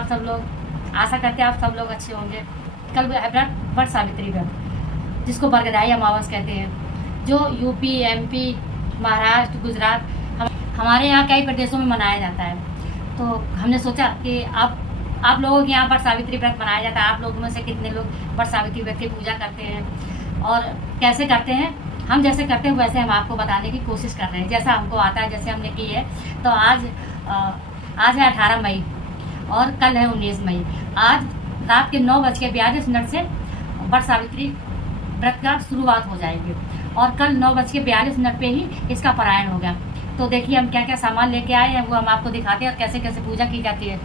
आप सब लोग, आशा करते हैं आप सब लोग अच्छे होंगे। कल है व्रत वट सावित्री व्रत, जिसको बरगदाई अमावस कहते हैं, जो यूपी, एमपी, महाराष्ट्र, गुजरात, हमारे यहाँ कई प्रदेशों में मनाया जाता है। तो हमने सोचा कि आप लोगों के यहाँ वट सावित्री व्रत मनाया जाता है। आप लोगों में से कितने लोग वट सावित्री व्रत की पूजा करते हैं और कैसे करते हैं? हम जैसे करते हैं वैसे हम आपको बताने की कोशिश कर रहे हैं, जैसा हमको आता है, जैसे हमने की है। तो आज है 18 मई और कल है 19 मई। आज रात के 9:42 से वट सावित्री व्रत का शुरुआत हो जाएगी और कल 9:42 पे ही इसका पारायण होगा। तो देखिए हम क्या क्या सामान लेके आए हैं, वो हम आपको दिखाते हैं और कैसे कैसे पूजा की जाती है।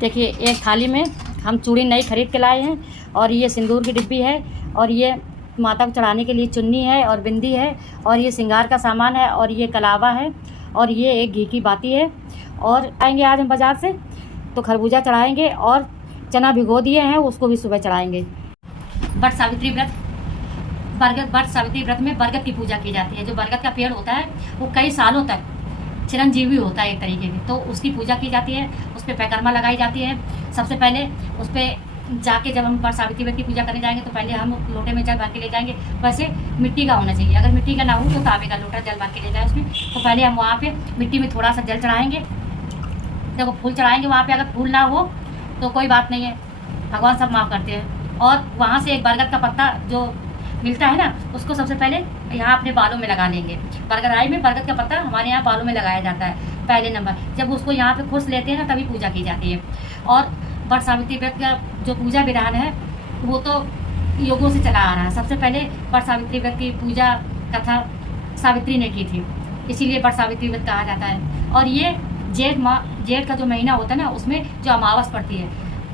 देखिए एक थाली में हम चूड़ी नई खरीद के लाए हैं और ये सिंदूर की डिब्बी है और ये माता को चढ़ाने के लिए चुन्नी है और बिंदी है और ये श्रृंगार का सामान है और ये कलावा है और ये एक घी की बाती है। और आएंगे आज हम बाज़ार से तो खरबूजा चढ़ाएंगे और चना भिगो दिए हैं, उसको भी सुबह चढ़ाएंगे। वट सावित्री व्रत में बरगद की पूजा की जाती है। जो बरगद का पेड़ होता है वो कई सालों तक चिरंजीवी होता है एक तरीके की, तो उसकी पूजा की जाती है। उस पर परिक्रमा लगाई जाती है। सबसे पहले उस पर जाके जब हम वट सावित्री व्रत की पूजा करने जाएंगे तो पहले हम लोटे में जल भर के ले जाएंगे। वैसे मिट्टी का होना चाहिए, अगर मिट्टी का ना हो तो तांबे का लोटा जल भर के ले जाए उसमें। तो पहले हम वहाँ पे मिट्टी में थोड़ा सा जल चढ़ाएंगे, देखो फूल चढ़ाएंगे वहाँ पे। अगर फूल ना हो तो कोई बात नहीं है, भगवान सब माफ़ करते हैं। और वहाँ से एक बरगद का पत्ता जो मिलता है ना, उसको सबसे पहले यहाँ अपने बालों में लगा लेंगे। बरगदाई में बरगद का पत्ता हमारे यहाँ बालों में लगाया जाता है पहले नंबर। जब उसको यहाँ पे खुश लेते हैं ना तभी पूजा की जाती है। और वट सावित्री व्रत का जो पूजा विधान है वो तो योगों से चला आ रहा है। सबसे पहले वट सावित्री व्रत की पूजा कथा सावित्री ने की थी, इसीलिए वट सावित्री व्रत कहा जाता है। और ये जेठ का जो महीना होता है ना, उसमें जो अमावस पड़ती है,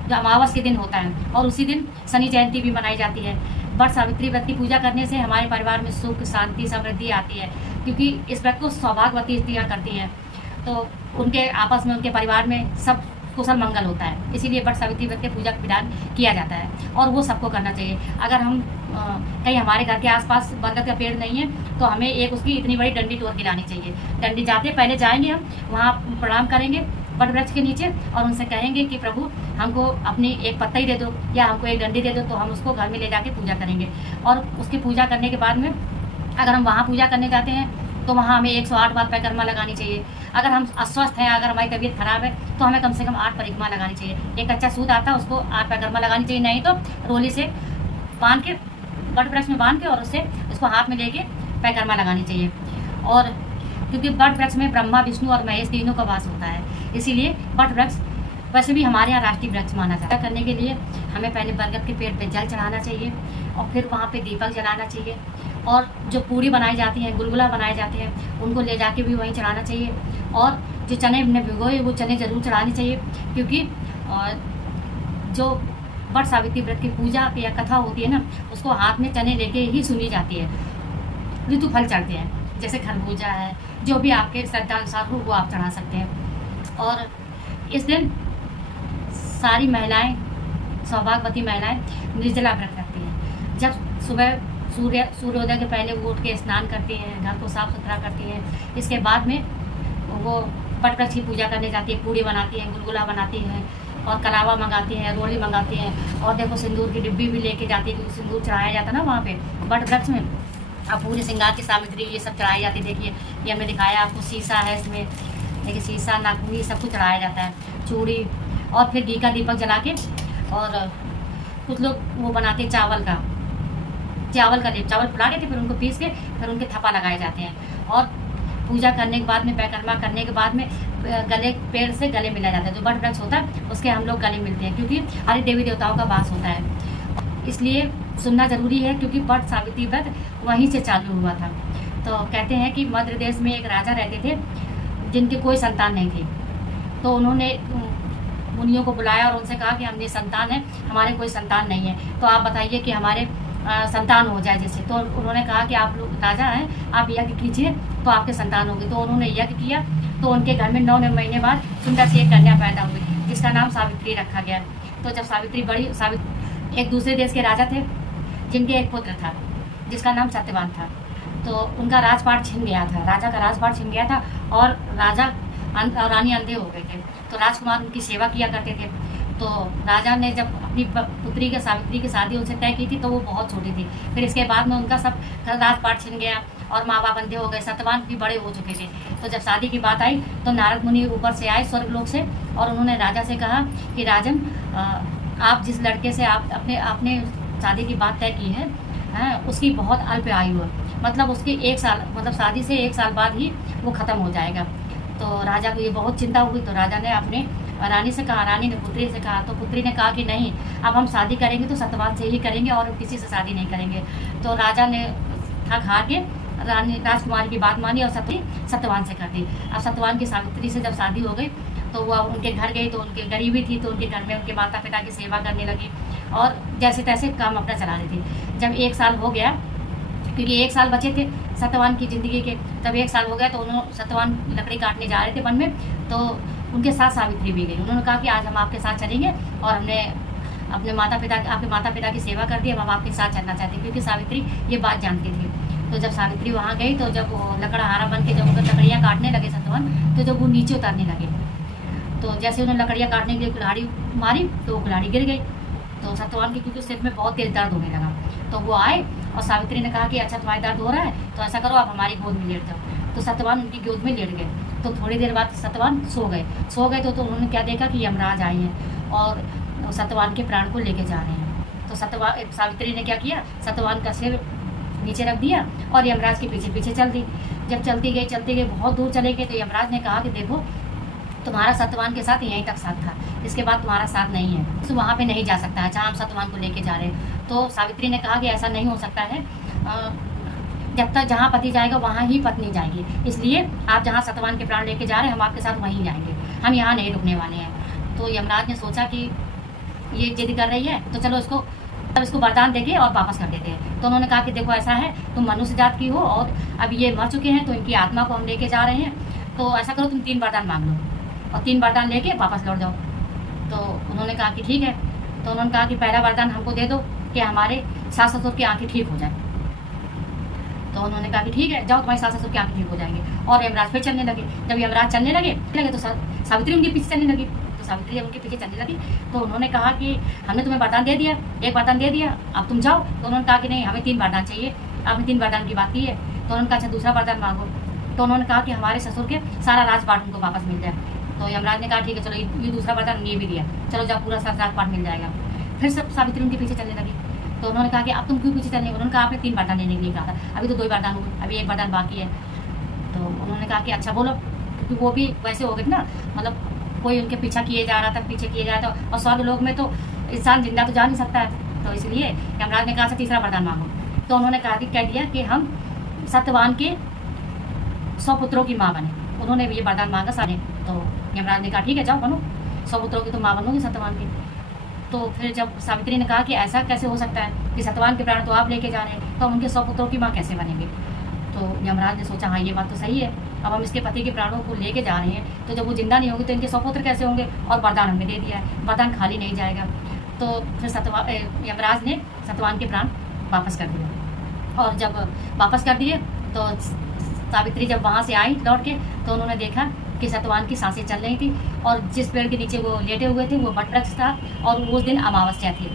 जो अमावस के दिन होता है, और उसी दिन शनि जयंती भी मनाई जाती है। वट सावित्री व्रत की पूजा करने से हमारे परिवार में सुख, शांति, समृद्धि आती है, क्योंकि इस व्रत को सौभाग्यवती स्त्रियाँ करती हैं तो उनके आपस में, उनके परिवार में सब कुशल मंगल होता है। इसीलिए वट सावित्री व्रत के पूजा विधान किया जाता है और वो सबको करना चाहिए। अगर हम कहीं हमारे घर के आसपास बरगद का पेड़ नहीं है तो हमें एक उसकी इतनी बड़ी डंडी तोड़ के लानी चाहिए। डंडी जाते पहले जाएंगे हम वहाँ प्रणाम करेंगे वट वृक्ष के नीचे और उनसे कहेंगे कि प्रभु हमको अपनी एक पत्ता ही दे दो या हमको एक डंडी दे दो, तो हम उसको घर में ले जाके पूजा करेंगे। और उसकी पूजा करने के बाद में अगर हम वहाँ पूजा करने जाते हैं तो वहाँ हमें 108 बार परिक्रमा लगानी चाहिए। अगर हम अस्वस्थ हैं, अगर हमारी तबीयत खराब है तो हमें कम से कम 8 परिक्रमा लगानी चाहिए। एक कच्चा सूत आता है उसको 8 परिक्रमा लगानी चाहिए, नहीं तो रोली से बांध के वट वृक्ष में बांध के और उससे उसको हाथ में लेके परिक्रमा लगानी चाहिए। और क्योंकि वट वृक्ष में ब्रह्मा, विष्णु और महेश तीनों का वास होता है, इसीलिए वट वृक्ष वैसे भी हमारे यहाँ राष्ट्रीय वृक्ष माना जाता है। करने के लिए हमें पहले बरगद के पेड़ पे जल चढ़ाना चाहिए और फिर वहाँ पे दीपक जलाना चाहिए। और जो पूड़ी बनाई जाती हैं, गुलगुला बनाए जाते हैं, उनको ले जाके भी वहीं चढ़ाना चाहिए। और जो चने हमने भिगोए वो चने ज़रूर चढ़ाने चाहिए, क्योंकि जो वट सावित्री व्रत की पूजा या कथा होती है ना, उसको हाथ में चने लेके ही सुनी जाती है। ऋतु फल चढ़ते हैं, जैसे खरबूजा है, जो भी आपके श्रद्धा अनुसार हो वो आप चढ़ा सकते हैं। और इस दिन सारी महिलाएं, सौभाग्यवती महिलाएं निर्जला व्रत रखती हैं। जब सुबह सूर्योदय के पहले वो उठ के स्नान करती हैं, घर को साफ सुथरा करती हैं। इसके बाद में वो वट वृक्ष की पूजा करने जाती है, पूड़ी बनाती हैं, गुलगुला बनाती हैं और कलावा मंगाती हैं, रोली मंगाती हैं। और देखो सिंदूर की डिब्बी भी लेके जाती है, क्योंकि सिंदूर चढ़ाया जाता है ना वहाँ पे वट वृक्ष में। अब पूरे श्रृंगार की सामग्री ये सब चढ़ाई जाती है। देखिए ये हमने दिखाया आपको, शीशा है इसमें, देखिए शीशा, नाखून, ये सब कुछ चढ़ाया जाता है, चूड़ी। और फिर घी का दीपक जला के, और कुछ लोग वो बनाते चावल का लेप, चावल फुला के फिर उनको पीस के फिर उनके थप्पा लगाए जाते हैं। और पूजा करने के बाद में, परिक्रमा करने के बाद में गले, पेड़ से गले मिला जाता है। जो वट वृक्ष होता है उसके हम लोग गले मिलते हैं, क्योंकि हमारे देवी देवताओं का वास होता है, इसलिए सुनना जरूरी है। क्योंकि वट सावित्री व्रत वहीं से चालू हुआ था। तो कहते हैं कि मध्य प्रदेश में एक राजा रहते थे जिनकी कोई संतान नहीं थी। तो उन्होंने मुनियों को बुलाया और उनसे कहा कि हमने संतान है, हमारे कोई संतान नहीं है, तो आप बताइए कि हमारे संतान हो जाए जैसे। तो उन्होंने कहा कि आप लोग राजा हैं, आप यज्ञ कीजिए तो आपके संतान होंगे। तो उन्होंने यज्ञ किया तो उनके घर में 9 महीने बाद सुंदर सी एक कन्या पैदा हुई, जिसका नाम सावित्री रखा गया। तो जब सावित्री बड़ी, एक दूसरे देश के राजा थे जिनके एक पुत्र था जिसका नाम सत्यवान था। तो उनका राजपाट छिन गया था, राजा का राजपाट छिन गया था और राजा और रानी अंधे हो गए थे। तो राजकुमार उनकी सेवा किया करते थे। तो राजा ने जब अपनी पुत्री के सावित्री की शादी उनसे तय की थी तो वो बहुत छोटी थी। फिर इसके बाद में उनका सब राजपाट छिन गया और माँ बाप अंधे हो गए, सत्यवान भी बड़े हो चुके थे। तो जब शादी की बात आई तो नारद मुनि ऊपर से आए स्वर्गलोक से, और उन्होंने राजा से कहा कि राजन, आप जिस लड़के से आपने शादी की बात तय की है, उसकी बहुत अल्प आयु है, मतलब उसकी 1 साल, मतलब शादी से 1 साल बाद ही वो ख़त्म हो जाएगा। तो राजा को ये बहुत चिंता हुई। तो राजा ने अपने रानी से कहा, रानी ने पुत्री से कहा, तो पुत्री ने कहा कि नहीं, अब हम शादी करेंगे तो सत्यवान से ही करेंगे और किसी से शादी नहीं करेंगे। तो राजा ने थक हार के रानी राजकुमारी की बात मानी और सत्यवान से कर दी। अब सत्यवान की सावित्री से जब शादी हो गई तो वह उनके घर गई, तो उनकी गरीबी थी तो उनके घर में उनके माता पिता की सेवा करने लगी और जैसे तैसे काम अपना चला रही थी। जब 1 साल हो गया, क्योंकि 1 साल बचे थे सत्यवान की ज़िंदगी के, तब 1 साल हो गया तो उन्होंने सत्यवान लकड़ी काटने जा रहे थे वन में, तो उनके साथ सावित्री भी गई। उन्होंने कहा कि आज हम आपके साथ चलेंगे और हमने आपके माता पिता की सेवा कर दी, अब हम आपके साथ चलना चाहते हैं, क्योंकि सावित्री ये बात जानती थी। तो जब सावित्री वहाँ गई तो जब वो लकड़हारा बन के जब उनका लकड़ियाँ काटने लगे सत्यवान, तो जब वो नीचे उतारने लगे तो जैसे उन्हें लकड़ियाँ काटने के लिए कुल्हाड़ी मारी तो कुल्हाड़ी गिर गई। तो सत्यवान की क्योंकि सिर में बहुत तेज दर्द होने लगा, तो वो आए और सावित्री ने कहा कि अच्छा तुम्हारी दर्द हो रहा है तो ऐसा करो आप हमारी गोद में लेट जाओ। तो सत्यवान उनकी गोद में लेट गए। तो थोड़ी देर बाद सत्यवान सो गए तो उन्होंने क्या देखा कि यमराज आए हैं और सत्यवान के प्राण को लेके जा रहे हैं। तो सावित्री ने क्या किया, सत्यवान का सिर नीचे रख दिया और यमराज के पीछे पीछे चल दी। जब चलती गई बहुत दूर चले गए तो यमराज ने कहा कि देखो, तुम्हारा सत्यवान के साथ यहीं तक साथ था, इसके बाद तुम्हारा साथ नहीं है, तो वहाँ पे नहीं जा सकता है जहाँ हम सत्यवान को लेके जा रहे हैं। तो सावित्री ने कहा कि ऐसा नहीं हो सकता है, जब तक जहाँ पति जाएगा वहाँ ही पत्नी जाएगी, इसलिए आप जहाँ सत्यवान के प्राण लेके जा रहे हैं हम आपके साथ वहीं जाएंगे, हम यहाँ नहीं रुकने वाले हैं। तो यमराज ने सोचा कि ये जिद कर रही है तो चलो इसको वरदान देंगे और वापस कर देते हैं। तो उन्होंने कहा कि देखो ऐसा है, तुम मनुष्य जात की हो और अब ये मर चुके हैं तो इनकी आत्मा को हम लेके जा रहे हैं, तो ऐसा करो तुम 3 वरदान मांग लो और 3 वरदान लेके वापस लौट जाओ। तो उन्होंने कहा कि ठीक है। तो उन्होंने कहा कि पहला वरदान हमको दे दो कि हमारे सास ससुर की आँखें ठीक हो जाए। तो उन्होंने कहा कि ठीक है, जाओ तुम्हारे सास ससुर की आँखें ठीक हो जाएंगे। और यमराज फिर चलने लगे। जब यमराज चलने लगे तो सावित्री उनके पीछे चलने लगी। तो सावित्री जब उनके पीछे चलने लगी तो उन्होंने कहा कि हमने तुम्हें वरदान दे दिया, 1 वरदान दे दिया, अब तुम जाओ। तो उन्होंने कहा कि नहीं, हमें 3 वरदान चाहिए, आपने 3 वरदान की बात की है। तो उन्होंने कहा अच्छा दूसरा वरदान मांगो। तो उन्होंने कहा कि हमारे ससुर के सारा राजपाट उनको वापस मिल जाए। तो यमराज ने कहा ठीक है चलो, ये दूसरा वरदान ये भी दिया, चलो जब पूरा सारा राजपाट मिल जाएगा। फिर सब सावित्री उनके पीछे चलने लगी। तो उन्होंने कहा कि अब तुम क्यों पीछे चलने? उन्होंने कहा आपने 3 वरदान लेने के लिए कहा था, अभी तो 2 वरदान हुए, अभी 1 वरदान बाकी है। तो उन्होंने कहा कि अच्छा बोलो, क्योंकि वो भी वैसे हो गए ना, मतलब कोई उनके पीछा किए जा रहा था, पीछे किए जा रहा था, और स्वर्ग लोक में तो इंसान जिंदा तो जा नहीं सकता है। तो इसलिए यमराज ने कहा था तीसरा वरदान मांगो। तो उन्होंने कह दिया कि हम सत्यवान के 100 पुत्रों की माँ बने। उन्होंने भी ये वरदान मांगा सारे। तो यमराज ने कहा ठीक है जाओ बनो, 100 पुत्रों की तो माँ बनोगी सत्यवान की। तो फिर जब सावित्री ने कहा कि ऐसा कैसे हो सकता है कि सत्यवान के प्राण तो आप लेके जा रहे हैं, तो उनके 100 पुत्रों की माँ कैसे बनेंगे? तो यमराज ने सोचा हाँ ये बात तो सही है, अब हम इसके पति के प्राणों को लेके जा रहे हैं तो जब वो जिंदा नहीं होंगे तो इनके 100 पुत्र कैसे होंगे? और वरदान हमें दे दिया है, वरदान खाली नहीं जाएगा। तो फिर यमराज ने सत्यवान के प्राण वापस कर दिए। और जब वापस कर दिए तो सावित्री जब वहाँ से आई लौट के, तो उन्होंने देखा कि सत्यवान की सांसें चल रही थी और जिस पेड़ के नीचे वो लेटे हुए थे वो वट वृक्ष था और उस दिन अमावस्या थी।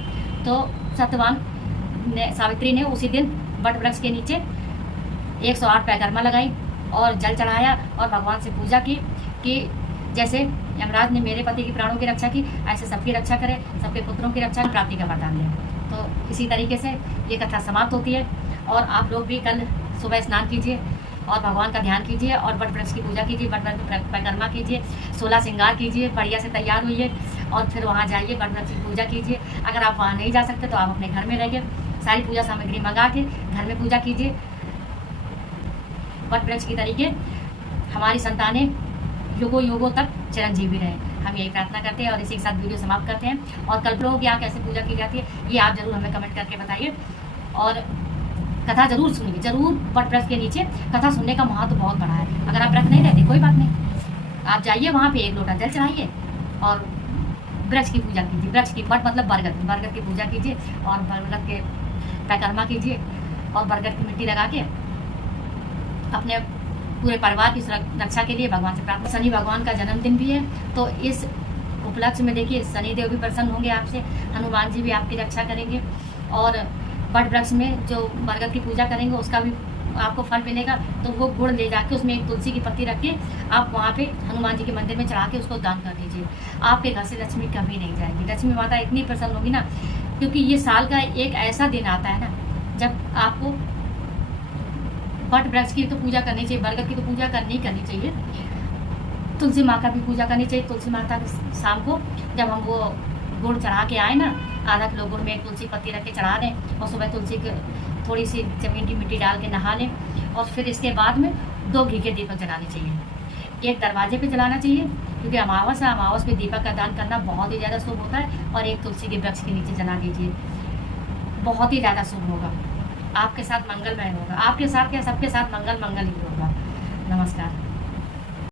तो सावित्री ने उसी दिन वट वृक्ष के नीचे 108 पैकर्मा लगाई और जल चढ़ाया और भगवान से पूजा की कि जैसे यमराज ने मेरे पति के प्राणों की रक्षा की, ऐसे सबकी रक्षा करे, सबके पुत्रों की रक्षा प्राप्ति का वरदान दें। तो इसी तरीके से ये कथा समाप्त होती है। और आप लोग भी कल सुबह स्नान कीजिए और भगवान का ध्यान कीजिए और वट वृक्ष की पूजा कीजिए, वट वृक्ष परिक्रमा कीजिए, 16 श्रृंगार कीजिए, बढ़िया से तैयार होइए और फिर वहाँ जाइए, वट वृक्ष की पूजा कीजिए। अगर आप वहाँ नहीं जा सकते तो आप अपने घर में रहिए, सारी पूजा सामग्री मंगा के घर में पूजा कीजिए। वट वृक्ष की तरीके हमारी संतानें युगों युगों तक चिरंजीवी रहे, हम यही प्रार्थना करते हैं। और इसी के साथ वीडियो समाप्त करते हैं। और कल्पलों की यहाँ कैसे पूजा की जाती है ये आप जरूर हमें कमेंट करके बताइए और कथा जरूर सुनिए, जरूर वट वृक्ष के नीचे कथा सुनने का महत्व बहुत बड़ा है। अगर आप व्रत नहीं रहते कोई बात नहीं, आप जाइए वहाँ पे 1 लोटा जल चढ़ाइए और वृक्ष की पूजा कीजिए। वृक्ष की वट मतलब बरगद की पूजा कीजिए और बरगद के परिक्रमा कीजिए और बरगद की मिट्टी लगा के अपने पूरे परिवार की रक्षा के लिए भगवान से प्रार्थना। शनि भगवान का जन्मदिन भी है, तो इस वृक्ष में देखिए शनिदेव भी प्रसन्न होंगे आपसे, हनुमान जी भी आपकी रक्षा करेंगे। और वट वृक्ष में जो बरगद की पूजा करेंगे उसका भी आपको फल मिलेगा। तो वो गुड़ ले जाके उसमें एक तुलसी की पत्ती रख के आप वहाँ पे हनुमान जी के मंदिर में चढ़ा के उसको दान कर दीजिए। आपके घर से लक्ष्मी कभी नहीं जाएगी, लक्ष्मी माता इतनी प्रसन्न होगी ना, क्योंकि ये साल का एक ऐसा दिन आता है ना जब आपको वट वृक्ष की तो पूजा करनी चाहिए, बरगद की तो पूजा करनी चाहिए, तुलसी माँ का भी पूजा करनी चाहिए। तुलसी माता शाम को जब हम वो गुड़ चढ़ा के आए ना, आधा किलो गुड़ में एक तुलसी पत्ती रख के चढ़ा दें और सुबह तुलसी के थोड़ी सी जमीन की मिट्टी डाल के नहा लें। और फिर इसके बाद में 2 घी के दीपक जलाने चाहिए। एक दरवाजे पे जलाना चाहिए क्योंकि अमावस है, अमावस पे दीपक का दान करना बहुत ही ज़्यादा शुभ होता है। और एक तुलसी के वृक्ष के नीचे जला दीजिए, बहुत ही ज़्यादा शुभ होगा, आपके साथ मंगलमय होगा। आपके साथ क्या, सबके साथ मंगल ही होगा। नमस्कार।